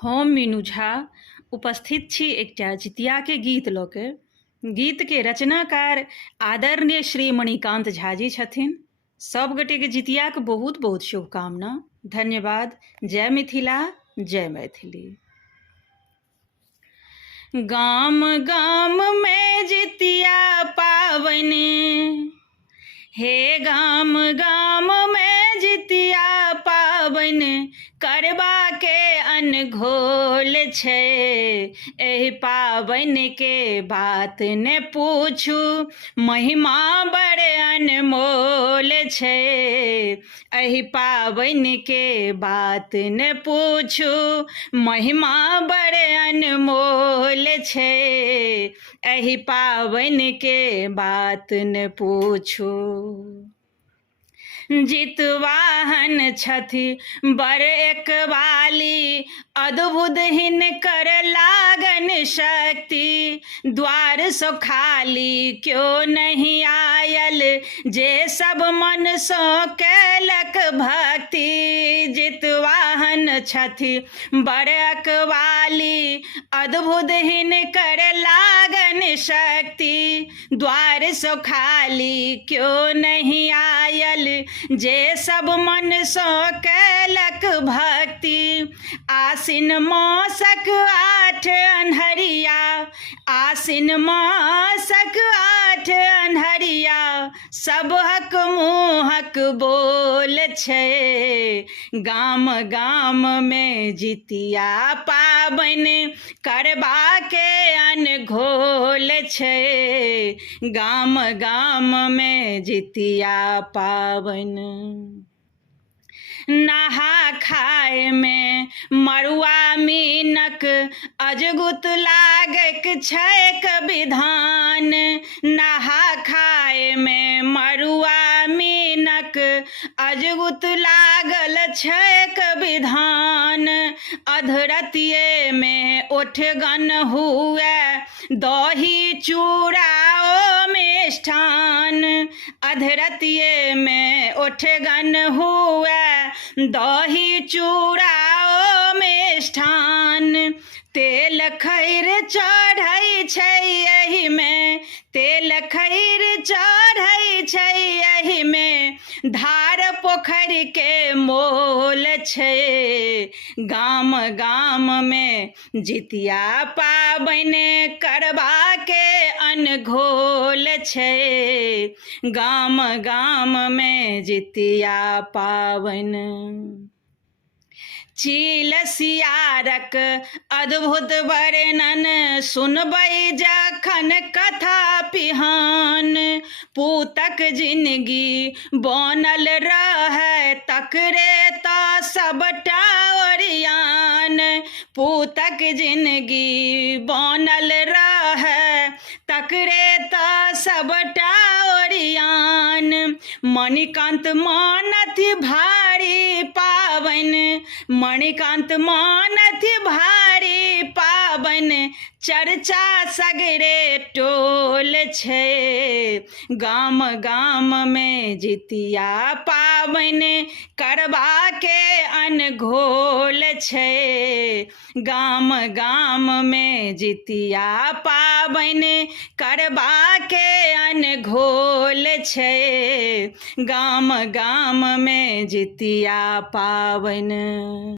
हम मीनू झा उपस्थित छी एकटा जितियाके गीत लऽ के। गीतके रचनाकार आदरणीय श्री मणिकान्त झा जी छथिन। सब गोटेके जितियाके बहुत बहुत शुभकामना। धन्यवाद। जय मिथिला, जय मैथिली। गाम गाम में जितिया पावनि, हे गाम गाम में जितिया पावनि, करबा के अनघोल छै। एहि पावनि के बात ने पूछू, महिमा बड़ अनमोल छै। एहि पावनि के बात ने पूछू, महिमा बड़ अनमोल छै। एहि पावनि के बात ने पूछू। जितवाहन छथि बड़ एकवाली, अद्भुत हिनकर लागन शक्ति। द्वार सो खाली क्यों नहीं आयल, जे सब मन सो कैलक भक्ति। जितवाहन छथि बड़ एकवाली, अद्भुत हिनकर लागन शक्ति। द्वार सो खाली क्यों नहीं आयल, जे सब मन सो कैलक भक्ति। आसिन मासक 8 अन्हरिया, आसिन मासक 8 अन्हरिया, सबहक मुँहक बोल छै। गाम गाम में जितिया पाबनि, करबा के अनघोल छै। गाम गाम में जितिया पाबनि। नहा खाय में मड़ुआ मीनक, अजगुत लागक छैक विधान। नहा खाय में मड़ुआ मीनक, अजगुत लागल छैक विधान। अधरतिये में ओठगन हुए, दही चूड़ा ओ मिष्ठान। अधरतिये में ओठगन हुए, दही चूड़ा ओ मिष्ठान। तेल खैर चढ़ै छै एहि में, तेल खैर चढ़ै छै एहि में, धार पोखरि के मोल छै। गाम गाम में जितिया पाबनि, करबा के अनघोल छै। गाम गाम में जितिया पाबनि। चील सियारक अद्भुत वर्णन, सुनबै जखन कथा पिहान। पूतक जिनगी बनल रहै, तकरे तऽ सबटा ओरियान। पूतक जिनगी बनल रहै, तकरे तऽ सबटा ओरियान। मणिकान्त मानथि भारी पाबनि, मणिकान्त मानथि भारी पाबनि, चर्चा सगरे टोल छै। गाम गाम में जितिया पाबनि, करबा के अनघोल छै। गाम गाम में जितिया पाबनि, करबा के अनघोल छै। गाम गाम में जितिया पाबनि।